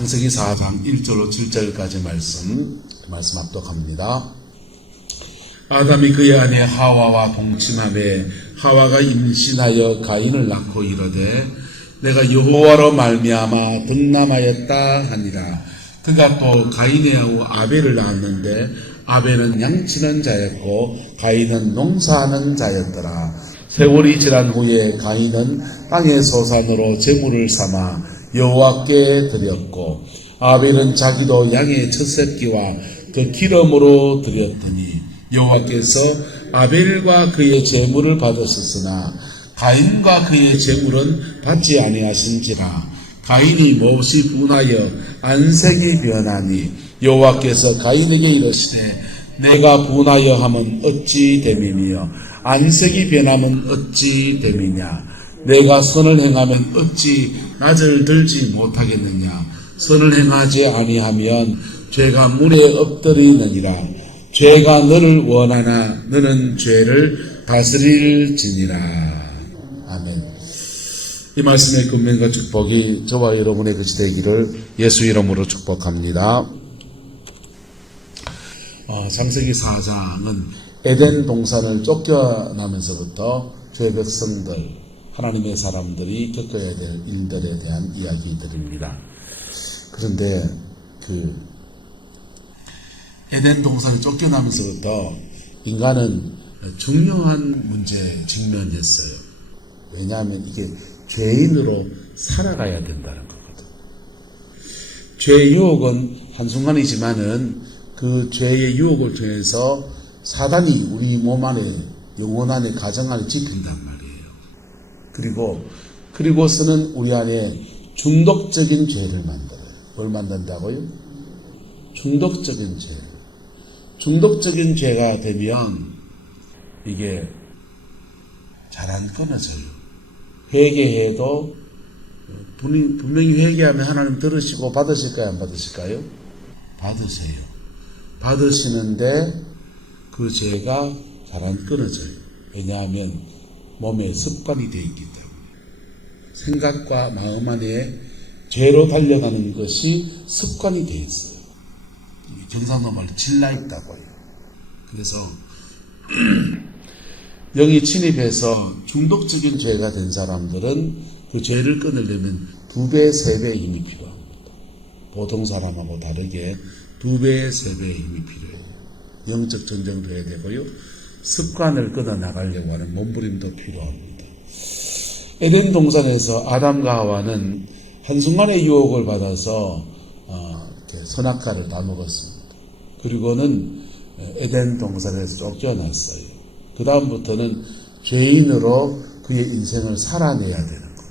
창세기 4장 1절로 7절까지 말씀 압독합니다. 아담이 그의 아내 하와와 동침하매 하와가 임신하여 가인을 낳고 이르되 내가 여호와로 말미암아 득남하였다 하니라. 그가 또 가인의 아우 아벨을 낳았는데 아벨은 양치는 자였고 가인은 농사하는 자였더라. 세월이 지난 후에 가인은 땅의 소산으로 제물을 삼아 여호와께 드렸고 아벨은 자기도 양의 첫 새끼와 그 기름으로 드렸더니 여호와께서 아벨과 그의 제물을 받으셨으나 가인과 그의 제물은 받지 아니하신지라. 가인이 몹시 분하여 안색이 변하니 여호와께서 가인에게 이르시되 내가 분하여 함은 어찌 됨이며 안색이 변함은 어찌 됨이냐. 내가 선을 행하면 어찌 낯을 들지 못하겠느냐. 선을 행하지 아니하면 죄가 물에 엎드리느니라. 죄가 너를 원하나 너는 죄를 다스릴지니라. 아멘. 이 말씀의 근면과 축복이 저와 여러분의 것이 되기를 예수 이름으로 축복합니다. 창세기 4장은 에덴 동산을 쫓겨나면서부터 죄 백성들, 하나님의 사람들이 겪어야 될 일들에 대한 이야기들입니다. 그런데 에덴 동산을 쫓겨나면서부터 인간은 중요한 문제에 직면했어요. 왜냐하면 이게 죄인으로 살아가야 된다는 거거든. 죄의 유혹은 한순간이지만은 그 죄의 유혹을 통해서 사단이 우리 몸 안에, 영혼 안에, 가정 안에 집힌단 말이에요. 그리고서는 우리 안에 중독적인 죄를 만들어요. 뭘 만든다고요? 중독적인 죄. 중독적인 죄가 되면 이게 잘 안 끊어져요. 회개해도 분명히 회개하면 하나님 들으시고 받으실까요? 안 받으실까요? 받으세요. 받으시는데 그 죄가 잘 안 끊어져요. 왜냐하면 몸에 습관이 되어 있기 때문에. 생각과 마음 안에 죄로 달려가는 것이 습관이 되어 있어요. 경상도 말로 질나 있다고 해요. 그래서 영이 침입해서 중독적인 죄가 된 사람들은 그 죄를 끊으려면 2배, 3배의 힘이 필요합니다. 보통 사람하고 다르게 2배, 3배의 힘이 필요해요. 영적 전쟁도 해야 되고요. 습관을 끊어나가려고 하는 몸부림도 필요합니다. 에덴 동산에서 아담과 하와는 한순간의 유혹을 받아서 선악과를 다 먹었습니다. 그리고는 에덴 동산에서 쫓겨났어요. 그 다음부터는 죄인으로 그의 인생을 살아내야 되는 겁니다.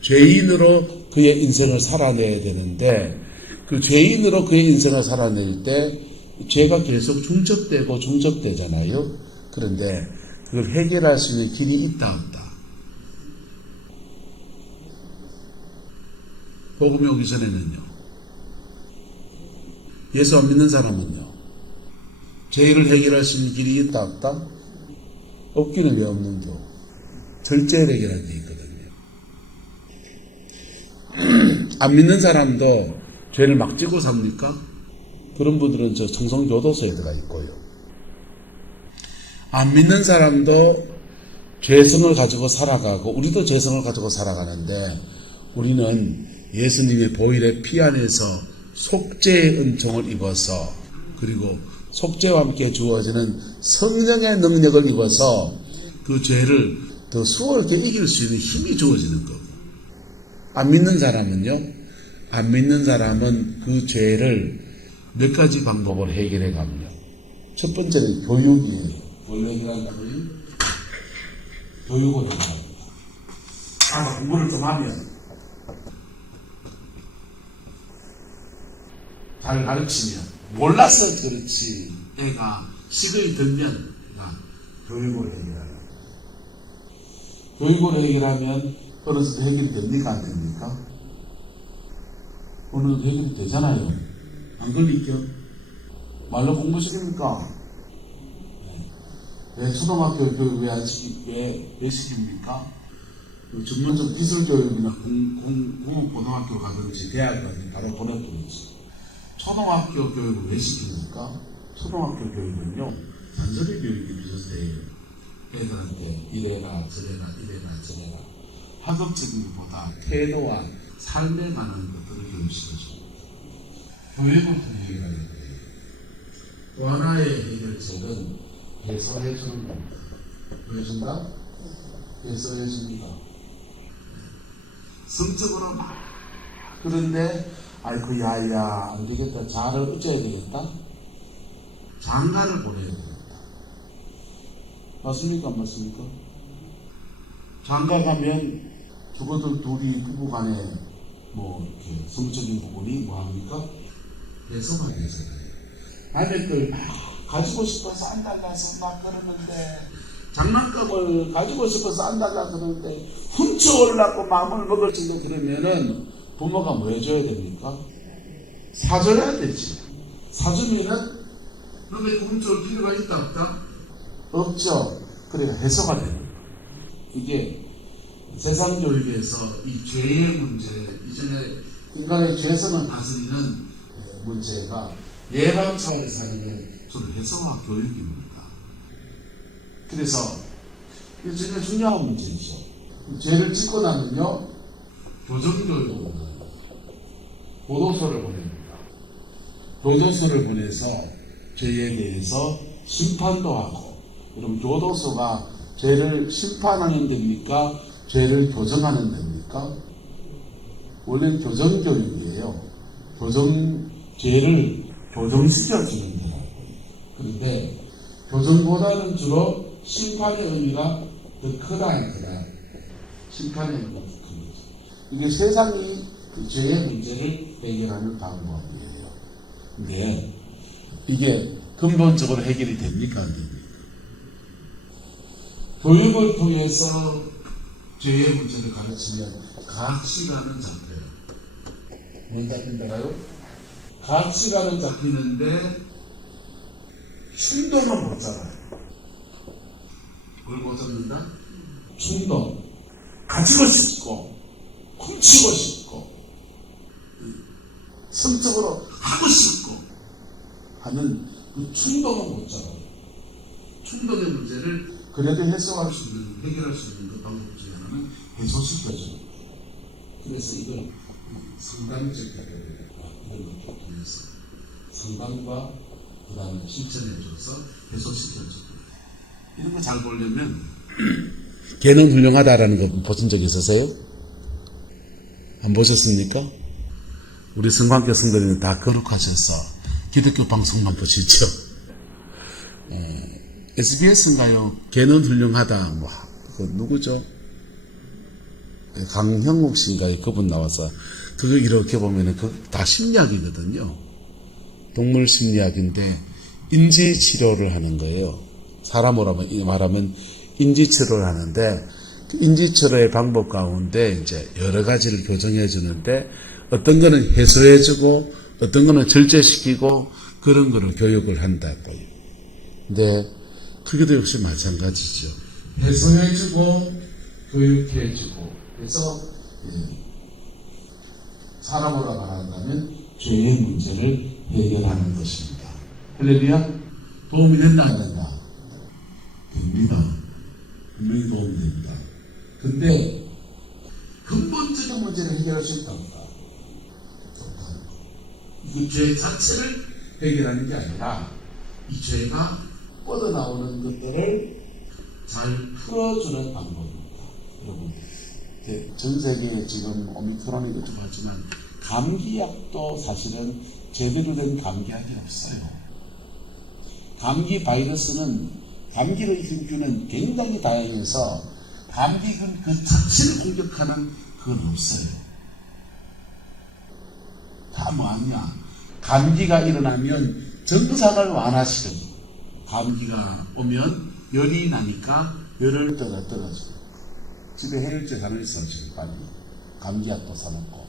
죄인으로 그의 인생을 살아내야 되는데 그 죄인으로 그의 인생을 살아낼 때 죄가 계속 중첩되잖아요. 그런데 그걸 해결할 수 있는 길이 있다 없다. 복음이 오기 전에는요. 예수 안 믿는 사람은요. 죄를 해결할 수 있는 길이 있다 없다? 없기는 왜 없는겨? 절제를 해결하는 게 있거든요. 안 믿는 사람도 죄를 막 지고 삽니까? 그런 분들은 저 청송교도소에 들어가 있고요. 안 믿는 사람도 죄성을 가지고 살아가고 우리도 죄성을 가지고 살아가는데 우리는 예수님의 보혈의 피 안에서 속죄의 은총을 입어서 그리고 속죄와 함께 주어지는 성령의 능력을 입어서 그 죄를 더 수월하게 이길 수 있는 힘이 주어지는 거고 안 믿는 사람은요. 안 믿는 사람은 그 죄를 몇 가지 방법으로 해결해 갑니다. 첫 번째는 교육이에요. 뭘 해결한다고요? 교육을 해결합니다. 공부를 좀 하면 잘 가르치면 몰라서 그렇지 애가 시간이 들면 교육을 해결하라. 교육을 해결하면 어느 정도 해결이 됩니까? 안 됩니까? 어느 정도 해결이 되잖아요. 안 걸릴게요. 말로 공부시킵니까? 왜 초등학교 교육 왜 시킵니까? 전문적 기술교육이나 공고등학교 가든지 대학 가든지 바로 보내버리지. 초등학교 교육을 왜 시키니까? 초등학교 교육은요, 잔소리 교육이 비슷해요. 애들한테 이래라 저래라 이래라 저래라 학업적인 것보다 태도와 삶에 관한 것들을 교육시켜줍니다. 교육부터 해결해야 돼요. 또 하나의 해결책은 해소해주는 겁니다. 해준다? 해소해줍니다. 성적으로 막 그런데 아이고 야야 안 되겠다. 자를 어쩌야 되겠다? 장가를 보내야 되겠다. 맞습니까? 안 맞습니까? 장가 가면 죽어들 둘이 부부간에 뭐 이렇게 성적인 부분이 뭐합니까? 해소가 되잖아요. 아내들 막 가지고 싶어서 안 달라서 막 그러는데 장난감을 가지고 싶어서 안 달라 그러는데 훔쳐오려고 마음을 먹을 정도 그러면은 부모가 뭐 해줘야 됩니까? 사줘야 되지. 사주면은 너네 훔쳐올 필요가 있다 없다? 없죠. 그러니까 해소가 됩니다. 이게 세상 교육에서 이 죄의 문제, 이전에 인간의 죄성을 다스리는 문제가 예방 차원에서 하는 저는 해소와 교육입니다. 그래서 이게 정말 중요한 문제이죠. 죄를 짓고 나면요, 교정교육을 교도소를 보냅니다. 교도소를 보내서 죄에 대해서 심판도 하고, 여러분 교도소가 죄를 심판하는 데입니까? 죄를 교정하는 데입니까? 원래는 교정교육이에요. 죄를 교정시켜주는 데라고요. 그런데 교정보다는 주로 심판의 의미가 더 크다 안 크다? 심판의 의미가 더 큰 거죠. 이게 세상이 그 죄의 문제를 해결하는 방법이에요. 근데 이게 근본적으로 해결이 됩니까? 안 됩니까? 교육을 통해서 죄의 문제를 가르치면 가치관은 잡혀요. 뭔 잡힌다가요? 가치관은 잡히는데 충동은 못 잡아요. 뭘 못 잡는다? 충동. 가지고 싶고 훔치고 싶고 성적으로 하고 싶고 하는 그 충동은 못 잡아요. 충동의 문제를 그래도 해소할 수 있는, 해결할 수 있는 그 방법 중에 하나는 해소시켜주는 거예요. 그래서 이걸 상담적 개념을 이런 것도 통해서 상담과 그 다음에 실천해줘서 해소시켜주고 이런 거 잘 보려면 걔는 훌륭하다라는 거 보신 적 있으세요? 안 보셨습니까? 우리 성관교 성도님은 다 거룩하셔서 기독교 방송만 보시죠. SBS인가요? 걔는 훌륭하다. 뭐, 그 누구죠? 강형욱 씨인가요? 그분 나와서 그거 이렇게 보면은 그 다 심리학이거든요. 동물 심리학인데 인지 치료를 하는 거예요. 사람으로 말하면 인지 치료를 하는데 그 인지 치료의 방법 가운데 이제 여러 가지를 교정해 주는데 어떤 거는 해소해 주고 어떤 거는 절제시키고 그런 거를 교육을 한다고요. 근데 그게도 역시 마찬가지죠. 해소해 주고 교육해 주고 그래서 사람으로 말한다면 죄의 문제를 해결하는 것입니다. 할렐루야? 도움이 된다 안 된다? 됩니다. 분명히 도움이 됩니다. 근데 근본적인 문제를 해결할 수 있다 없다? 이 죄 자체를 해결하는 게 아니라 이 죄가 뻗어나오는 것들을 잘 풀어주는 방법입니다. 여러분, 전 세계에 지금 오미크론이 좀 하지만 감기약도 사실은 제대로 된 감기약이 없어요. 감기 바이러스는 감기를 일으키는 굉장히 다양해서 감기균 그 자체를 공격하는 그건 없어요. 다 뭐하냐? 감기가 일어나면 증상을 완화시켜줘. 감기가 오면 열이 나니까 열을 떨어져. 집에 해열제 하나 있어 지금 빨리. 감기약도 사놓고.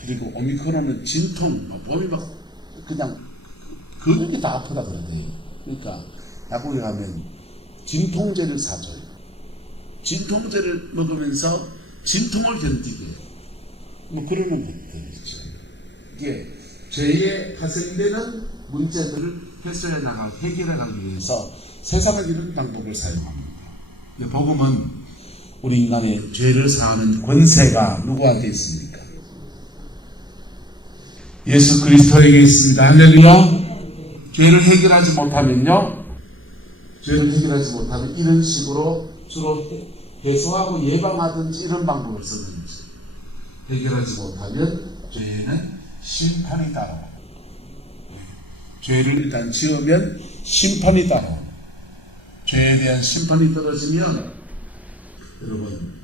그리고 오미크론은 진통, 몸이 막 그냥 근육이 다 아프다 그러대요. 그러니까 약국에 가면 진통제를 사줘요. 진통제를 먹으면서 진통을 견디게 뭐 그러는 것들이죠. 이게 죄에 파생되는 문제들을 해결해 나가기 위해서 세상은 이런 방법을 사용합니다. 복음은 우리 인간의 죄를 사하는 권세가 누구한테 있습니까? 예수 그리스도에게 있습니다. 할렐루야. 죄를 해결하지 못하면요, 죄를 해결하지 못하면 이런 식으로 주로 해소하고 예방하든지 이런 방법을 쓰든지, 해결하지 못하면 죄는 심판이 따라옵니다. 죄를 일단 지으면 심판이 따라옵니다. 죄에 대한 심판이 떨어지면, 여러분,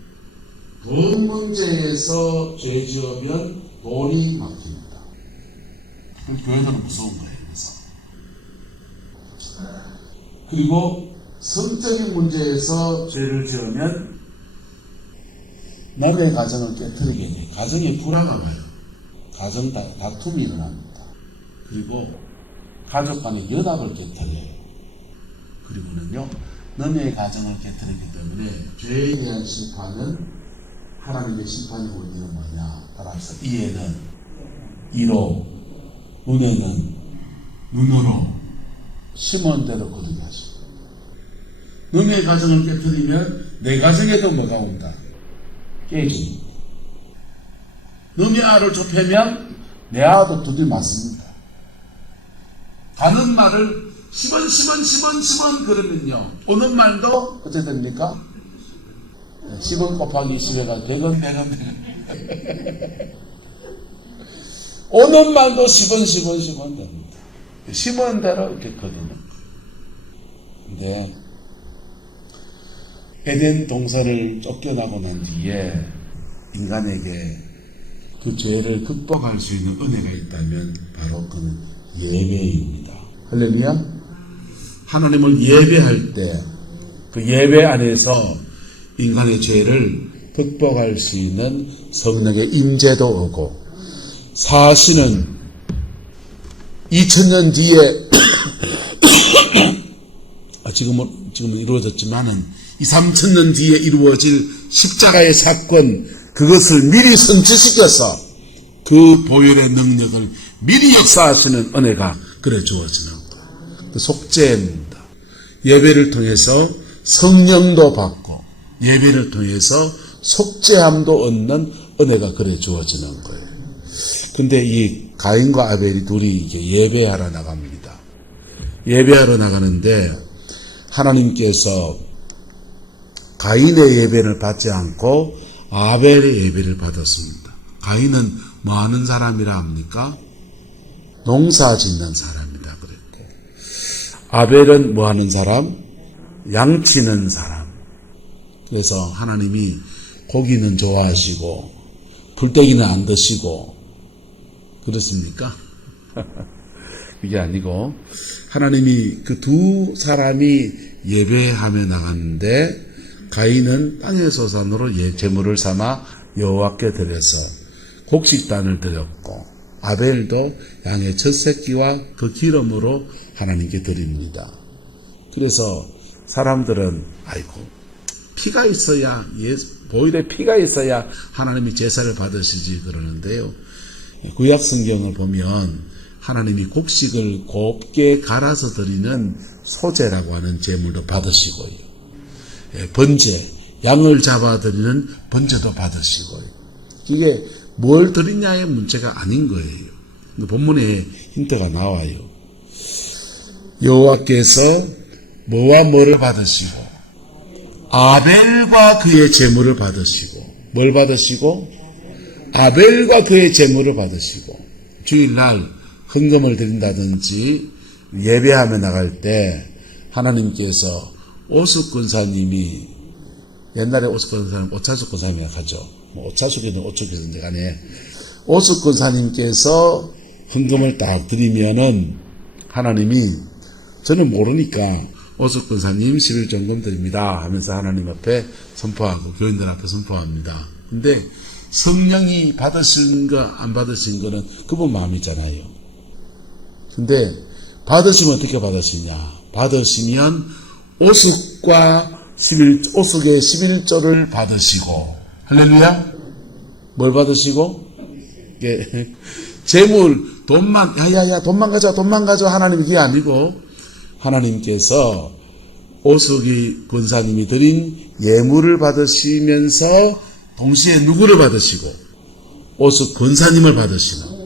돈 문제에서 죄 지으면 돈이 막힙니다. 교회들은 무서운 거예요. 그리고 성적인 문제에서 죄를 지으면 남의 가정을 깨뜨리게 돼요. 가정에 불화가 와요. 가정 다툼이 일어납니다. 그리고 가족 간의 연합을 깨뜨려요. 그리고는요, 남의 가정을 깨뜨리기 때문에 죄에 대한 심판은 하나님의 심판의 원리는 뭐냐? 따라서 이에는 이로, 눈에는 눈으로, 심은 대로 거두게 하시고, 너의 가정을 깨뜨리면 내 가정에도 뭐가 온다? 깨집니다. 너의 알을 좁히면 내 알도 두들 맞습니다. 가는 말을 10원 그러면요, 오는 말도 어떻게 됩니까? 10원 곱하기 10에가 100원 오는 말도 10원 됩니다. 심은 대로 이렇게 거두는. 근데 에덴 동산을 쫓겨나고 난 뒤에 인간에게 그 죄를 극복할 수 있는 은혜가 있다면 바로 그는 예배입니다. 할렐루야. 하나님을 예배할 때 그 예배 안에서 인간의 죄를 극복할 수 있는 성령의 임재도 오고, 사실은 2000년 뒤에 지금은 이루어졌지만은 3000년 뒤에 이루어질 십자가의 사건, 그것을 미리 성취시켜서 그 보혈의 능력을 미리 역사하시는 은혜가 그래 주어지는 그 속죄입니다. 예배를 통해서 성령도 받고 예배를 통해서 속죄함도 얻는 은혜가 그래 주어지는 거예요. 근데 이 가인과 아벨이 둘이 이게 예배하러 나갑니다. 예배하러 나가는데 하나님께서 가인의 예배를 받지 않고 아벨의 예배를 받았습니다. 가인은 뭐 하는 사람이라 합니까? 농사 짓는 사람이다 그랬고, 아벨은 뭐 하는 사람? 양치는 사람. 그래서 하나님이 고기는 좋아하시고 불떼기는 안 드시고 그렇습니까? 그게 아니고 하나님이 그 두 사람이 예배하며 나갔는데, 가인은 땅의 소산으로 제물을 삼아 여호와께 드려서 곡식단을 드렸고, 아벨도 양의 첫 새끼와 그 기름으로 하나님께 드립니다. 그래서 사람들은 아이고, 피가 있어야, 보혈에 피가 있어야 하나님이 제사를 받으시지 그러는데요, 구약 성경을 보면 하나님이 곡식을 곱게 갈아서 드리는 소제라고 하는 제물도 받으시고요, 번제, 양을 잡아 드리는 번제도 받으시고요. 이게 뭘 드리냐의 문제가 아닌 거예요. 본문에 힌트가 나와요. 여호와께서 뭐와 뭐를 받으시고, 아벨과 그의 제물을 받으시고, 뭘 받으시고? 아벨과 그의 제물을 받으시고, 주일날 헌금을 드린다든지 예배하며 나갈 때 하나님께서 오숙 권사님이, 옛날에 오숙 권사님 오차숙 권사님이라고 하죠. 오차숙이든 오축이든 간에 오숙 권사님께서 헌금을 딱 드리면은 하나님이, 저는 모르니까 오숙 권사님 11전금 드립니다 하면서 하나님 앞에 선포하고 교인들 앞에 선포합니다. 근데 성령이 받으신 거 안 받으신 거는 그분 마음이잖아요. 근데 받으시면 어떻게 받으시냐? 받으시면 오숙과 오숙의 11조를 받으시고, 할렐루야? 뭘 받으시고? 예. 재물, 돈만, 돈만 가져. 하나님 그게 아니고, 하나님께서 오숙이 권사님이 드린 예물을 받으시면서, 동시에 누구를 받으시고, 오숙 권사님을 받으시는.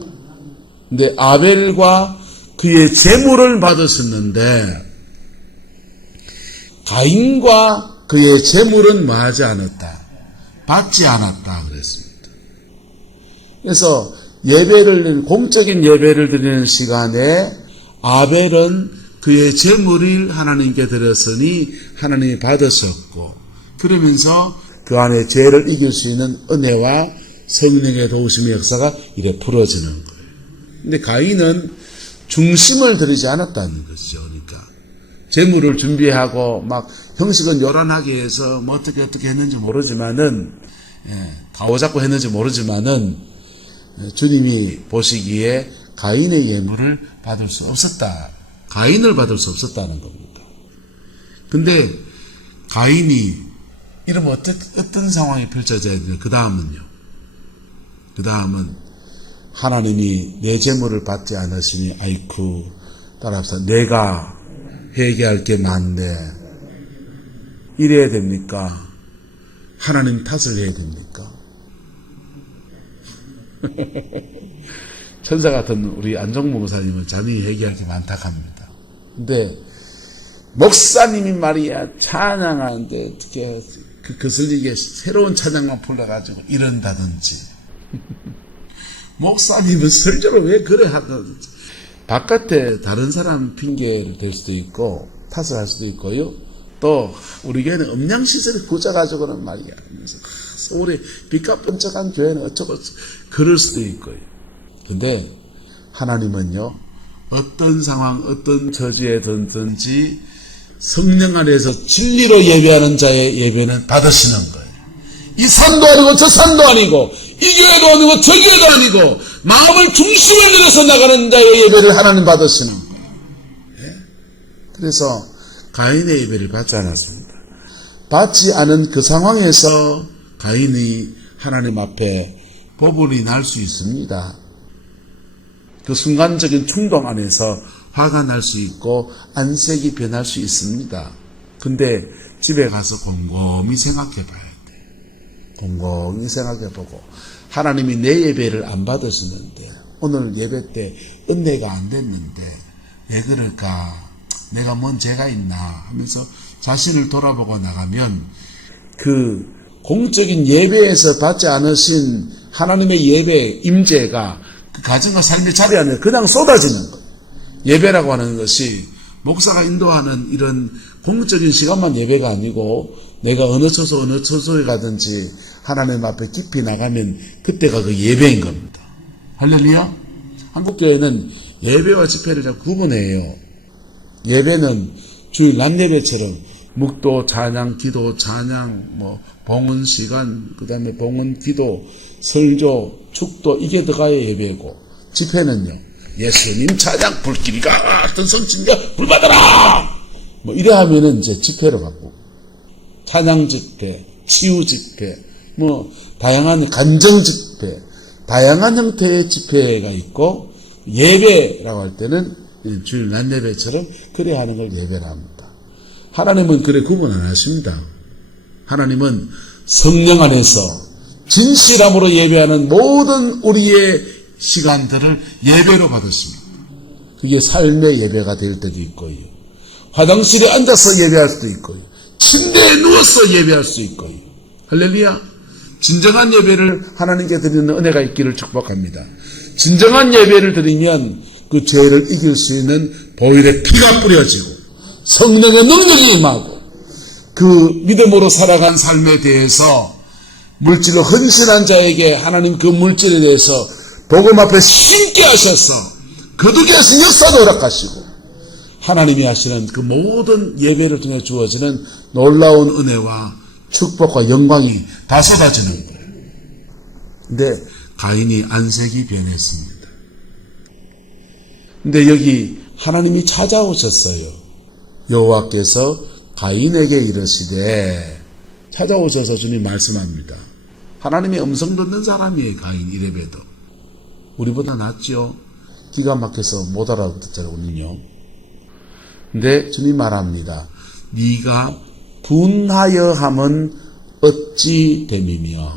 근데 아벨과 그의 재물을 받으셨는데, 가인과 그의 재물은 뭐하지 않았다. 받지 않았다 그랬습니다. 그래서 공적인 예배를 드리는 시간에 아벨은 그의 재물을 하나님께 드렸으니 하나님이 받으셨고, 그러면서 그 안에 죄를 이길 수 있는 은혜와 성령의 도우심의 역사가 이래 풀어지는 거예요. 근데 가인은 중심을 들이지 않았다는 것이죠. 그러니까 재물을 준비하고 막 형식은 요란하게 해서 뭐 어떻게 했는지 모르지만은, 가오잡고 했는지 모르지만은, 주님이 보시기에 가인의 예물을 받을 수 없었다. 가인을 받을 수 없었다는 겁니다. 근데 가인이 이러면 어떤 상황이 펼쳐져야 되냐. 그 다음은 하나님이 내 재물을 받지 않으시니 아이쿠, 따라서 내가 회개할 게 많네. 이래야 됩니까? 하나님 탓을 해야 됩니까? 천사 같은 우리 안정모 목사님은 자기 회개할 게 많다고 합니다. 근데 목사님이 말이야 찬양하는데 어떻게 거슬리게 새로운 찬양만 불러가지고 이런다든지 목사님은 설교를 왜 그래 하든지 바깥에 다른 사람 핑계를 댈 수도 있고 탓을 할 수도 있고요. 또 우리 교회는 음양시설이 부자가지고는 말이야 서울에 빚값 번쩍한 교회는 어쩌고 그럴 수도 있고요. 근데 하나님은요, 어떤 상황 어떤 처지에 든든지 성령 안에서 진리로 예배하는 자의 예배는 받으시는 거예요. 이 산도 아니고 저 산도 아니고 이 교회도 아니고 저 교회도 아니고 마음을 중심을 들여서 나가는 자의 예배를 하나님 받으시는 거예요. 예? 그래서 가인의 예배를 받지 않았습니다. 받지 않은 그 상황에서 가인이 하나님 앞에 법원이 날 수 있습니다. 그 순간적인 충동 안에서 화가 날 수 있고 안색이 변할 수 있습니다. 근데 집에 가서 곰곰이 생각해 봐야 돼. 곰곰이 생각해 보고 하나님이 내 예배를 안 받으시는데 오늘 예배 때 은혜가 안 됐는데 왜 그럴까? 내가 뭔 죄가 있나 하면서 자신을 돌아보고 나가면 그 공적인 예배에서 받지 않으신 하나님의 예배 임재가 그 가정과 삶의 자리 안에 그냥 쏟아지는 거예요. 예배라고 하는 것이 목사가 인도하는 이런 공적인 시간만 예배가 아니고 내가 어느 처소에 가든지 하나님 앞에 깊이 나가면 그때가 그 예배인 겁니다. 할렐루야. 한국교회는 예배와 집회를 잘 구분해요. 예배는 주일 낮 예배처럼 묵도, 찬양, 기도, 찬양, 봉헌 시간, 그 다음에 봉헌 기도, 설조, 축도, 이게 들어가야 예배고, 집회는요, 예수님 찬양, 불길이 같은 성신과 불 받아라! 이래 하면은 이제 집회로 바꾸고, 찬양 집회, 치유 집회, 다양한 간정 집회, 다양한 형태의 집회가 있고, 예배라고 할 때는 주일 낮 예배처럼 그래 하는 걸 예배라 합니다. 하나님은 그래 구분 안 하십니다. 하나님은 성령 안에서 진실함으로 예배하는 모든 우리의 시간들을 예배로 받으십니다. 그게 삶의 예배가 될 때도 있고요. 화장실에 앉아서 예배할 수도 있고요. 침대에 누워서 예배할 수 있고요. 할렐루야. 진정한 예배를 하나님께 드리는 은혜가 있기를 축복합니다. 진정한 예배를 드리면 그 죄를 이길 수 있는 보혈의 피가 뿌려지고 성령의 능력이 임하고 그 믿음으로 살아간 삶에 대해서 물질로 헌신한 자에게 하나님 그 물질에 대해서 복음 앞에 심게 하셔서 거두게 하신 역사도 허락하시고 하나님이 하시는 그 모든 예배를 통해 주어지는 놀라운 은혜와 축복과 영광이 다 쏟아지는 거예요. 근데 가인이 안색이 변했습니다. 근데 여기 하나님이 찾아오셨어요. 여호와께서 가인에게 이르시되, 찾아오셔서 주님 말씀합니다. 하나님의 음성 듣는 사람이에요. 가인 이레베도. 우리보다 낫죠. 기가 막혀서 못 알아듣잖아요. 우리는요. 근데 주님 말합니다. 네가 분하여 함은 어찌 됨이며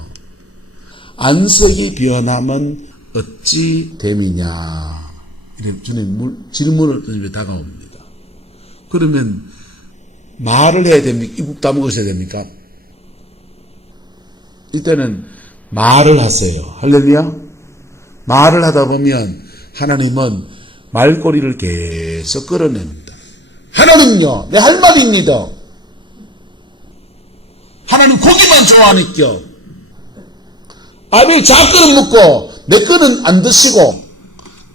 안색이 변함은 어찌 됨이냐. 이렇게 주님 질문을 주님에 다가옵니다. 그러면 말을 해야 됩니까? 입국 다물으셔야 됩니까? 이때는 말을 하세요. 할렐루야. 말을 하다 보면 하나님은 말꼬리를 계속 끌어냅니다. 하나님요, 내 할 말입니다. 하나님 고기만 좋아하니까. 아벨 작거는 먹고 내 거는 안 드시고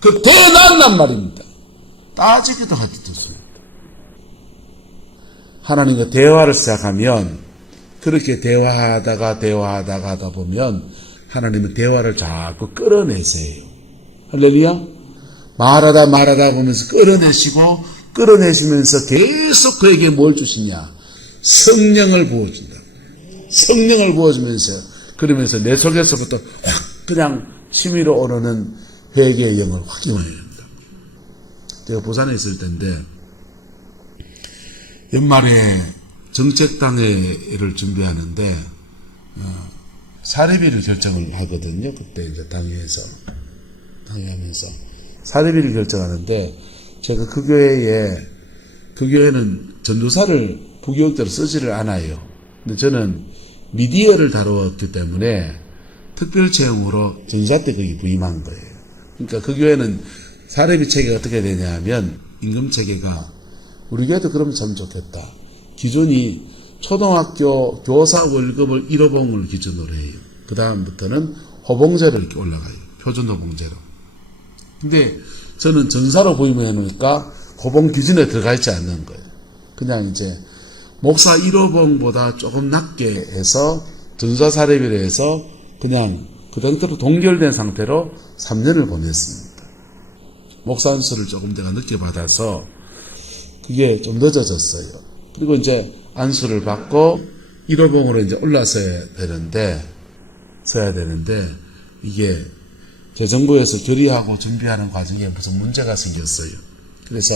그 대단한 말입니다. 따지기도 하기 좋습니다. 하나님과 대화를 시작하면 그렇게 대화하다가 하다 보면 하나님은 대화를 자꾸 끌어내세요. 할렐루야. 말하다 보면서 끌어내시면서 계속 그에게 뭘 주시냐. 성령을 부어준다. 성령을 부어주면서 그러면서 내 속에서부터 확 그냥 치밀어 오르는 회개의 영을 확 이용합니다. 제가 부산에 있을 때인데 연말에 정책당회를 준비하는데 사례비를 결정을 하거든요. 그때 이제 당회하면서 사례비를 결정하는데 제가 그 교회는 전도사를 부교육자로 쓰지를 않아요. 근데 저는 미디어를 다루었기 때문에 특별 채용으로 전사 때 거기 부임한 거예요. 그러니까 그 교회는 사례비 체계가 어떻게 되냐 하면 임금 체계가 우리 교회도 그러면 참 좋겠다. 기존이 초등학교 교사 월급을 1호봉을 기준으로 해요. 그 다음부터는 호봉제로 이렇게 올라가요. 표준 호봉제로. 근데 저는 전사로 부임을 해놓으니까 호봉 기준에 들어가 있지 않는 거예요. 그냥 이제 목사 1호봉보다 조금 낮게 해서 전사 사례비로 해서 그냥 그 상태로 동결된 상태로 3년을 보냈습니다. 목사 안수를 조금 내가 늦게 받아서 그게 좀 늦어졌어요. 그리고 이제 안수를 받고 1호봉으로 이제 올라서야 되는데 이게 재정부에서 결의하고 준비하는 과정에 무슨 문제가 생겼어요. 그래서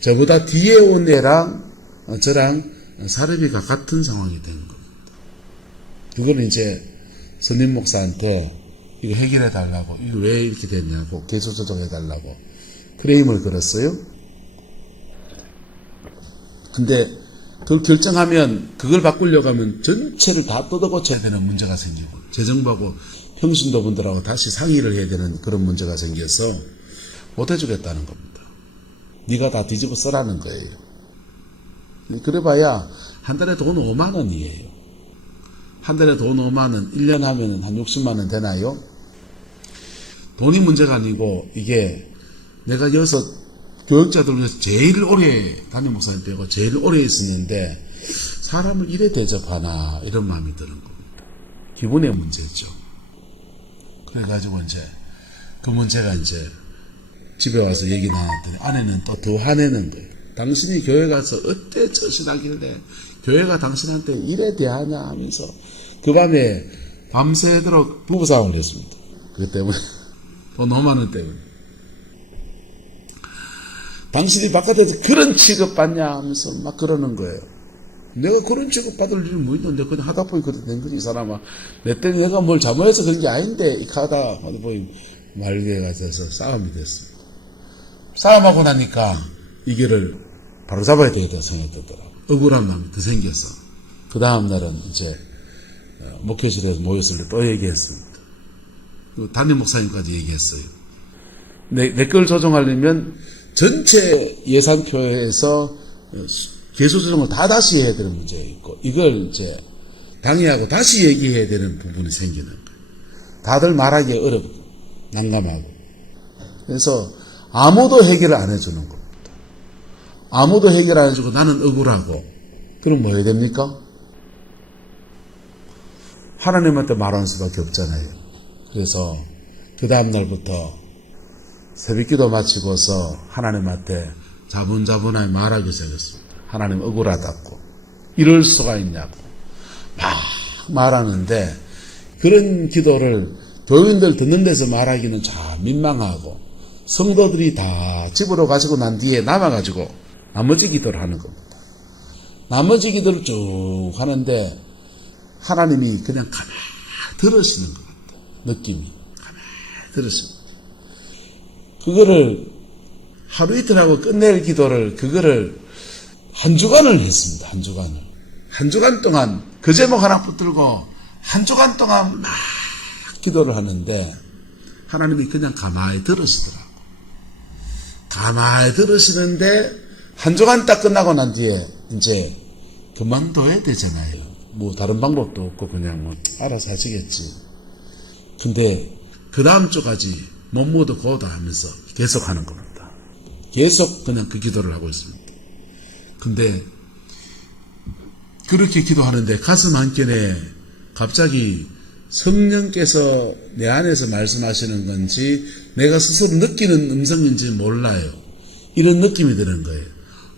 저보다 뒤에 온 애랑 저랑 사례비가 같은 상황이 된 겁니다. 그거는 이제 선임 목사한테 이거 해결해 달라고, 이거 왜 이렇게 됐냐고, 계속 조정해 달라고 크레임을 걸었어요. 근데 그걸 결정하면 그걸 바꾸려고 하면 전체를 다 뜯어고쳐야 되는 문제가 생기고 재정부하고 평신도분들하고 다시 상의를 해야 되는 그런 문제가 생겨서 못 해주겠다는 겁니다. 네가 다 뒤집어 쓰라는 거예요. 그래봐야 한 달에 돈 5만 원이에요. 한 달에 돈 5만 원, 1년 하면 한 60만 원 되나요? 돈이 문제가 아니고 이게 내가 여기서 교육자들 중에서 제일 오래 담임 목사님 빼고 제일 오래 있었는데 사람을 이래 대접하나 이런 마음이 드는 겁니다. 기분의 문제죠. 그래가지고 이제 그 문제가 이제 집에 와서 얘기 나눴더니 아내는 또 더 화내는 거예요. 당신이 교회 가서 어때 처신하길래 교회가 당신한테 이래 대하냐 하면서 그 밤에 밤새도록 부부싸움을 했습니다. 그것 때문에 돈 5만 원 때문에 당신이 바깥에서 그런 취급받냐 하면서 막 그러는 거예요. 내가 그런 취급받을 일이 뭐 있는데 그냥 하다 보니 그렇게 된 거지 이 사람아. 내 때 내가 뭘 잘못해서 그런 게 아닌데 이 하다 보니 말개가 돼서 싸움이 됐습니다. 싸움하고 나니까 이거를 바로 잡아야 되겠다 생각했더라고요. 억울한 마음이 더 생겨서 그 다음 날은 이제 목회실에서 모였을 때 또 얘기했습니다. 담임 목사님까지 얘기했어요. 내 걸 조정하려면 전체 예산표에서 개수 조정을 다 다시 해야 되는 문제가 있고 이걸 이제 당의하고 다시 얘기해야 되는 부분이 생기는 거예요. 다들 말하기 어렵고 난감하고 그래서 아무도 해결을 안 해주는 겁니다. 아무도 해결 안 해주고 나는 억울하고 그럼 뭐 해야 됩니까? 하나님한테 말하는 수밖에 없잖아요. 그래서 그 다음 날부터 새벽기도 마치고서 하나님한테 자분자분하게 말하기 시작했습니다. 하나님 억울하다고. 이럴 수가 있냐고 막 말하는데, 그런 기도를 교인들 듣는 데서 말하기는 참 민망하고, 성도들이 다 집으로 가시고 난 뒤에 남아가지고 나머지 기도를 하는 겁니다. 나머지 기도를 쭉 하는데 하나님이 그냥 가만히 들으시는 것 같아요. 느낌이 가만히 들으시는 것 같아요. 그거를 하루 이틀 하고 끝낼 기도를, 그거를 한 주간을 했습니다. 한 주간 동안 그 제목 하나 붙들고 한 주간 동안 막 기도를 하는데 하나님이 그냥 가만히 들으시더라고요. 가만히 들으시는데 한 주간 딱 끝나고 난 뒤에 이제 그만둬야 되잖아요. 뭐 다른 방법도 없고 그냥 뭐 알아서 하시겠지. 근데 그 다음 주까지 몸무도 고다 하면서 계속 하는 겁니다. 계속 그냥 그 기도를 하고 있습니다. 근데 그렇게 기도하는데 가슴 한켠에 갑자기 성령께서 내 안에서 말씀하시는 건지 내가 스스로 느끼는 음성인지 몰라요. 이런 느낌이 드는 거예요.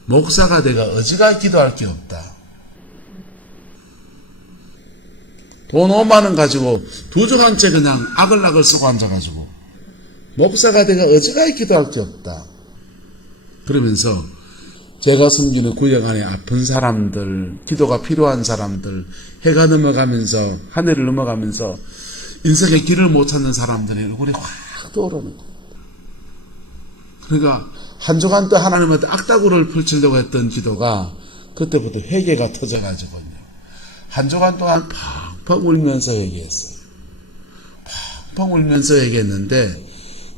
목사가 내가 어지간히 기도할 게 없다. 돈 5만 원 가지고 두 주 한 채 그냥 아글아글 쓰고 앉아가지고 목사가 내가 어지간히 기도할 게 없다. 그러면서 제가 섬기는 구역 안에 아픈 사람들, 기도가 필요한 사람들, 해가 넘어가면서, 한 해를 넘어가면서 인생의 길을 못 찾는 사람들의 얼굴에 확 떠오르는 거예요. 그러니까 한 주간 또 하나님한테 악다구를 펼치려고 했던 기도가 그때부터 회개가 터져가지고요. 한 주간 동안 펑펑 울면서 회개했어요. 펑펑 울면서 회개했는데,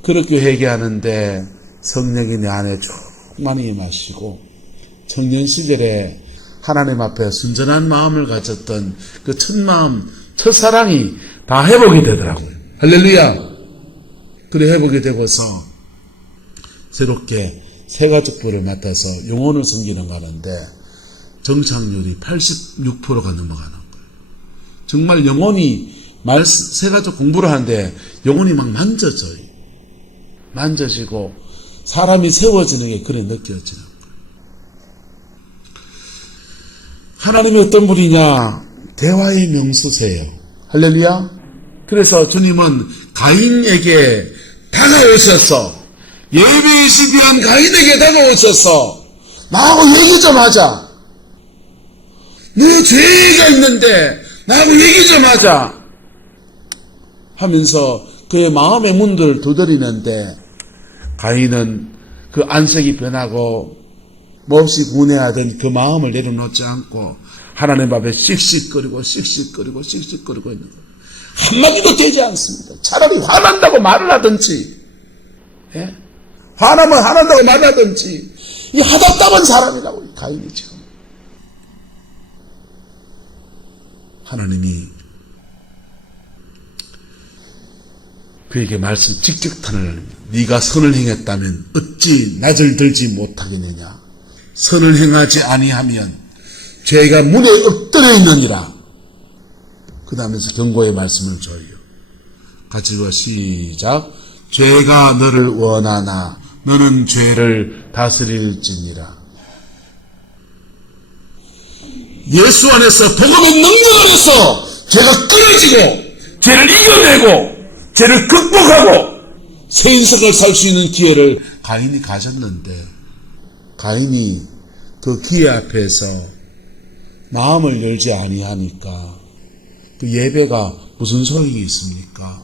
그렇게 회개하는데 성령이 내 안에 충만히 임하시고, 청년 시절에 하나님 앞에 순전한 마음을 가졌던 그 첫 마음, 첫사랑이 다 회복이 되더라고요. 할렐루야! 그래 회복이 되고서 새롭게 새가족부를 맡아서 영혼을 섬기는 거 하는데 정착률이 86%가 넘어가는 거예요. 정말 영혼이 새가족 공부를 하는데 영혼이 막 만져지고 사람이 세워지는 게 그래 느껴지는 거예요. 하나님이 어떤 분이냐? 대화의 명수세요. 할렐루야. 그래서 주님은 가인에게 다가오셔서, 예배의 시비한 가인에게 다가오셔서 나하고 얘기 좀 하자. 너 죄가 있는데 나하고 얘기 좀 하자 하면서 그의 마음의 문들을 두드리는데, 가인은 그 안색이 변하고 몹시 분해하던 그 마음을 내려놓지 않고 하나님 앞에 씩씩거리고 있는 거예요. 한마디도 되지 않습니다. 차라리 화난다고 말을 하든지, 예? 화나면 화난다고 말을 하든지, 이 하답답한 사람이라고, 가인이죠. 하나님이 그에게 말씀 직격탄을, 네가 선을 행했다면 어찌 낯을 들지 못하겠느냐? 선을 행하지 아니하면 죄가 문에 엎드려 있느니라. 그 다음에서 경고의 말씀을 줘요. 같이 읽어 시작. 죄가 너를 원하나 너는 죄를 다스릴지니라. 예수 안에서 복음의 능력 안에서 죄가 끊어지고 죄를 이겨내고 죄를 극복하고 새 인생을 살 수 있는 기회를 가인이 가졌는데, 가인이 그 기회 앞에서 마음을 열지 아니하니까 그 예배가 무슨 소용이 있습니까?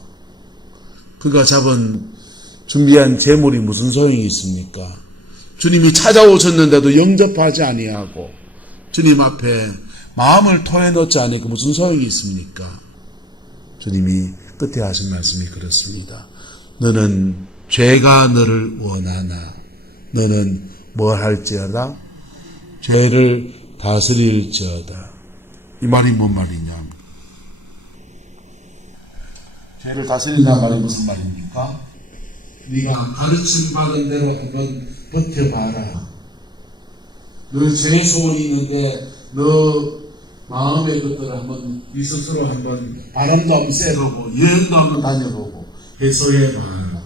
그가 준비한 제물이 무슨 소용이 있습니까? 주님이 찾아오셨는데도 영접하지 아니하고 주님 앞에 마음을 토해놓지 않으니까 무슨 소용이 있습니까? 주님이 끝에 하신 말씀이 그렇습니다. 너는 죄가 너를 원하나 너는 뭘 할지어다? 죄를 다스릴지어다. 이 말이 뭔 말이냐? 죄를 다스린다는 말이 무슨 말입니까? 네가 가르침 받은 대로 한번 버텨봐라. 너 죄 소원이 있는데 너 마음의 것들을 한번 네 스스로 한번 바람도 한번 쐬보고 여행도 한번 다녀보고 해소해봐라.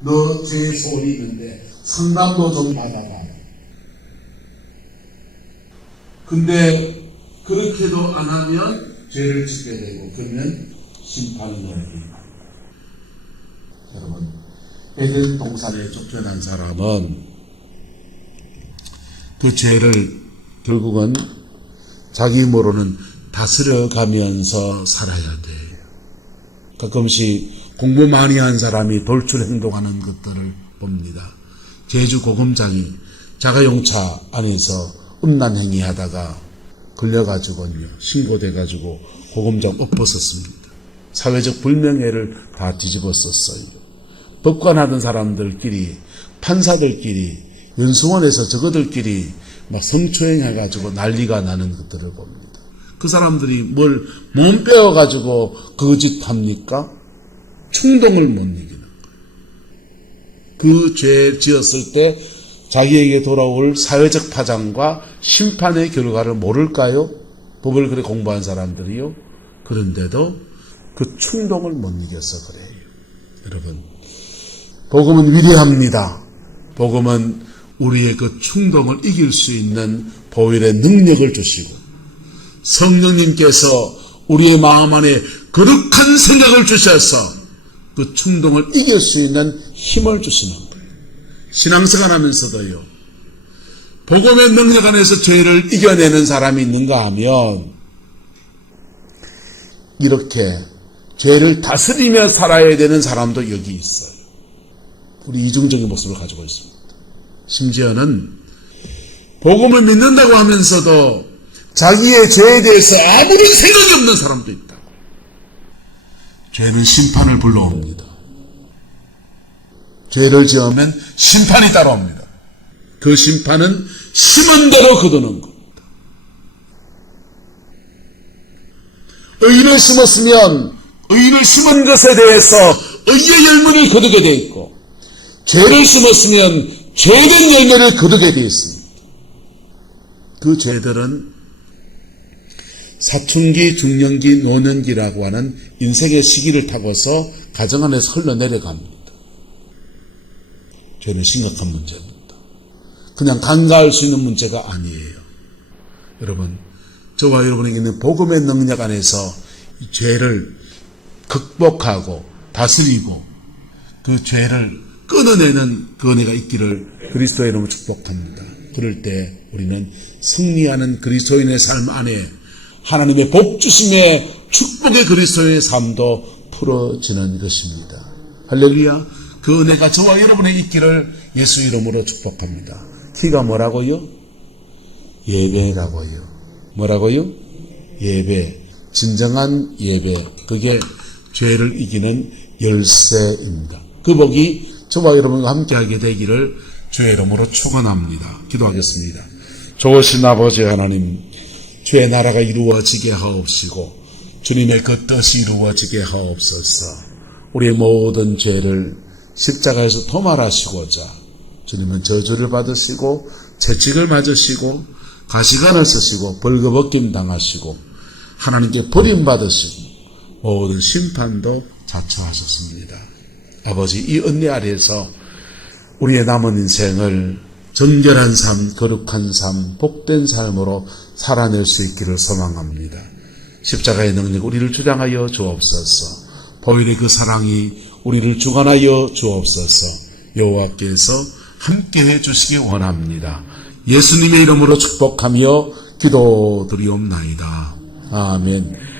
너 죄 소원이 있는데 상담도 좀 받아봐라. 근데 그렇게도 안 하면 죄를 짓게 되고 그러면 심판을 내립니다. 여러분, 에덴 동산에 쫓겨난 사람은 그 죄를 결국은 자기 힘으로는 다스려가면서 살아야 돼요. 가끔씩 공부 많이 한 사람이 돌출 행동하는 것들을 봅니다. 제주 고검장이 자가용차 안에서 음란 행위하다가 걸려가지고요, 신고돼가지고 고검장 엎었었습니다. 사회적 불명예를 다 뒤집었었어요. 법관하던 사람들끼리, 판사들끼리, 연수원에서 저거들끼리 막 성추행해가지고 난리가 나는 것들을 봅니다. 그 사람들이 뭘 몸 빼어가지고 그 짓 합니까? 충동을 못 이기는 거예요. 그 죄 지었을 때 자기에게 돌아올 사회적 파장과 심판의 결과를 모를까요? 법을 그래 공부한 사람들이요. 그런데도 그 충동을 못 이겨서 그래요. 여러분, 복음은 위대합니다. 복음은 우리의 그 충동을 이길 수 있는 보혈의 능력을 주시고 성령님께서 우리의 마음 안에 거룩한 생각을 주셔서 그 충동을 이길 수 있는 힘을 주시는 거예요. 신앙생활 하면서도요, 복음의 능력 안에서 죄를 이겨내는 사람이 있는가 하면 이렇게 죄를 다스리며 살아야 되는 사람도 여기 있어요. 우리 이중적인 모습을 가지고 있습니다. 심지어는 복음을 믿는다고 하면서도 자기의 죄에 대해서 아무런 생각이 없는 사람도 있다고. 죄는 심판을 불러옵니다. 죄를 지으면 심판이 따라옵니다. 그 심판은 심은 대로 거두는 겁니다. 의를 심었으면 의를 심은 것에 대해서 의의 열매를 거두게 되어 있고, 죄를 심었으면 죄된 열매를 거두게 되어 있습니다. 그 죄들은 사춘기, 중년기, 노년기라고 하는 인생의 시기를 타고서 가정 안에서 흘러내려갑니다. 죄는 심각한 문제입니다. 그냥 간과할 수 있는 문제가 아니에요. 여러분, 저와 여러분에게 있는 복음의 능력 안에서 이 죄를 극복하고 다스리고 그 죄를 끊어내는 그 은혜가 있기를 그리스도의 이름으로 축복합니다. 그럴 때 우리는 승리하는 그리스도인의 삶 안에 하나님의 복 주심의 축복의 그리스도의 삶도 풀어지는 것입니다. 할렐루야. 그 은혜가 저와 여러분의 있기를 예수 이름으로 축복합니다. 키가 뭐라고요? 예배라고요. 뭐라고요? 예배. 진정한 예배. 그게 죄를 이기는 열쇠입니다. 그 복이 저와 여러분과 함께하게 되기를 주의 이름으로 축원합니다. 기도하겠습니다. 좋으신 아버지 하나님, 주의 나라가 이루어지게 하옵시고 주님의 그 뜻이 이루어지게 하옵소서. 우리의 모든 죄를 십자가에서 도말하시고자 주님은 저주를 받으시고 채찍을 맞으시고 가시관을 쓰시고 벌거벗김 당하시고 하나님께 버림받으시고 모든 심판도 자처하셨습니다. 아버지, 이 은혜 아래에서 우리의 남은 인생을 정결한 삶, 거룩한 삶, 복된 삶으로 살아낼 수 있기를 소망합니다. 십자가의 능력 우리를 주장하여 주옵소서. 보혈의 그 사랑이 우리를 주관하여 주옵소서. 여호와께서 함께해 주시기 원합니다. 예수님의 이름으로 축복하며 기도드리옵나이다. 아멘.